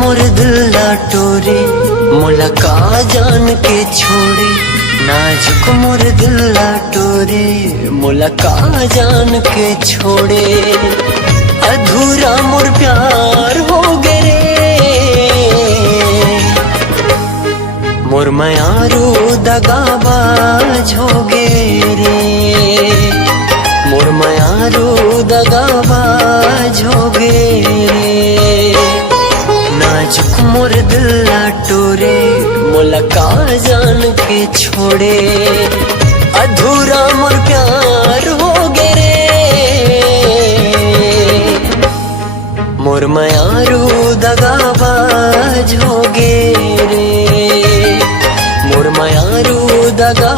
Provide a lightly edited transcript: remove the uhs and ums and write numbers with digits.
मोर दिल टोरे मोला का जान के छोड़े। नाजुक मोर दिल टोरे मोला का जान के छोड़े। अधूरा मोर प्यार हो गए मोर मयारू दगाबाज हो गे रे। मोर मयारू दगाबाज हो गे रे। नाजुक मोर दिल टोरे मोला का जान के छोड़े। अधूरा मोर प्यार हो गे रे मोर मयारू दगाबाज हो गे रे। मोर मयारू दगा